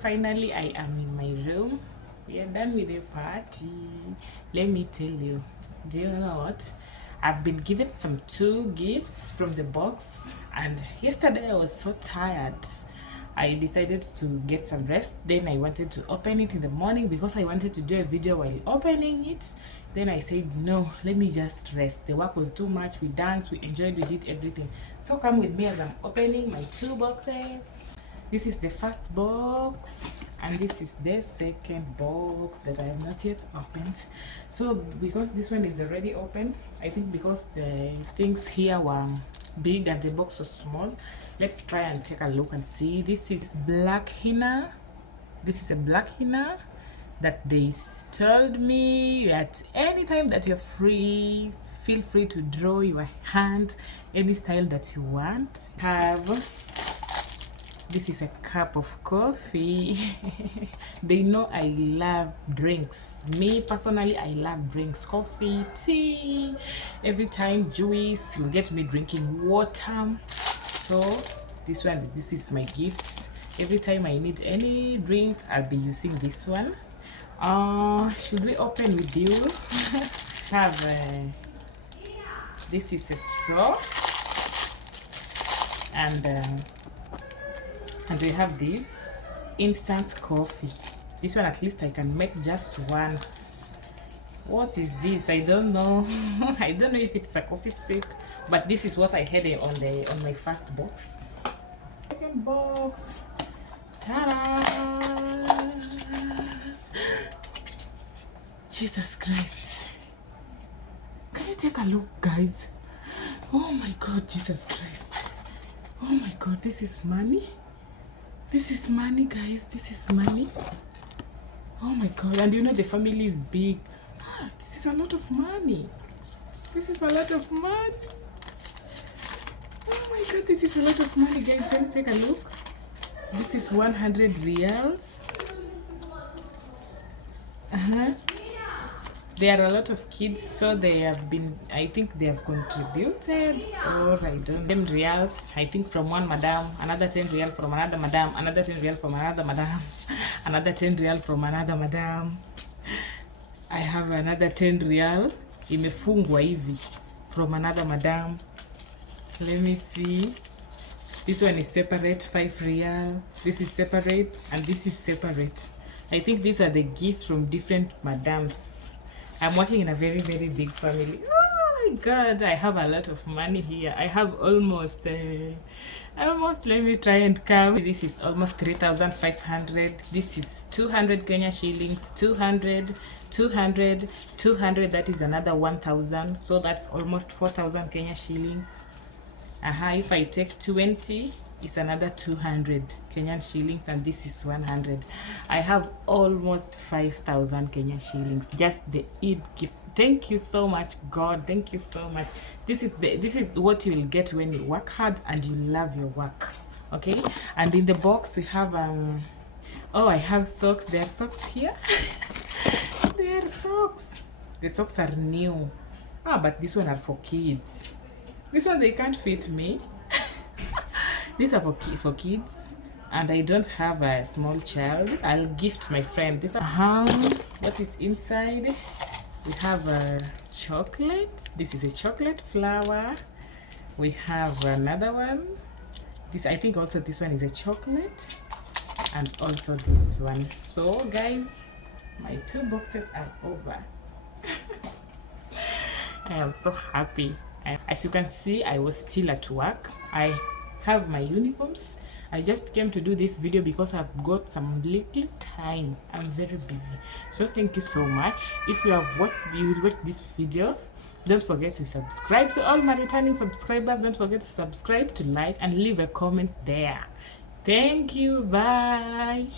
finally I am in my room. We are done with the party. Let me tell you, do you know what? I've been given some 2 gifts from the box, and yesterday I was so tired. I decided to get some rest. Then I wanted to open it in the morning because I wanted to do a video while opening it. Then I said, no, let me just rest. The work was too much. We danced, we enjoyed, we did everything. So come with me as I'm opening my 2 boxes. This is the first box, and this is the second box that I have not yet opened. So because this one is already open, I think because the things here were big and the box was small, let's try and take a look and see. This is black henna. This is a black henna that they told me at any time that you're free, feel free to draw your hand any style that you want. This is a cup of coffee. They know I love drinks. Me personally, I love drinks, coffee, tea, every time juice. You'll get me drinking water. So this is my gifts. Every time I need any drink, I'll be using this one. Should we open with you? This is a straw, and we have this instant coffee. This one at least I can make just once. What is this? I don't know. I don't know if it's a coffee stick, but this is what I had on my first box. Second box. Ta-da! Jesus Christ. Can you take a look, guys? Oh my God, Jesus Christ. Oh my God, this is money. This is money, guys. This is money. Oh my God. And you know the family is big. This is a lot of money. This is a lot of money. Oh my God, this is a lot of money, guys. Let me take a look. This is 100 reals. There are a lot of kids, so they have been, I think they have contributed, or I don't know, 10 reals, I think, from one madam, another 10 real from another madam, another 10 real from another madam, another 10 real from another madam. I have another 10 real imefungwa hivi from another madam. Let me see. This one is separate, 5 real. This is separate, and this is separate. I think these are the gifts from different madams. I'm working in a very, very big family. Oh my God, I have a lot of money here. I have almost, let me try and count. This is almost 3,500. This is 200 Kenya shillings, 200, 200, 200. That is another 1,000. So that's almost 4,000 Kenya shillings. If I take 20, it's another 200 Kenyan shillings, and this is 100. I have almost 5,000 Kenyan shillings. Just the Eid gift. Thank you so much, God. Thank you so much. This is what you will get when you work hard and you love your work. Okay? And in the box we have oh, I have socks. There are socks here. There are socks. The socks are new. But this one are for kids. This one they can't fit me. These are for kids, and I don't have a small child. I'll gift my friend. This what is inside? We have a chocolate. This is a chocolate flower. We have another one. This, I think also this one is a chocolate, and also this one. So guys, my 2 boxes are over. I am so happy. As you can see, I was still at work. I have my uniforms. I just came to do this video because I've got some little time. I'm very busy. So thank you so much. If you will watch this video, don't forget to subscribe. To all my returning subscribers, don't forget to subscribe, to like, and leave a comment there. Thank you. Bye.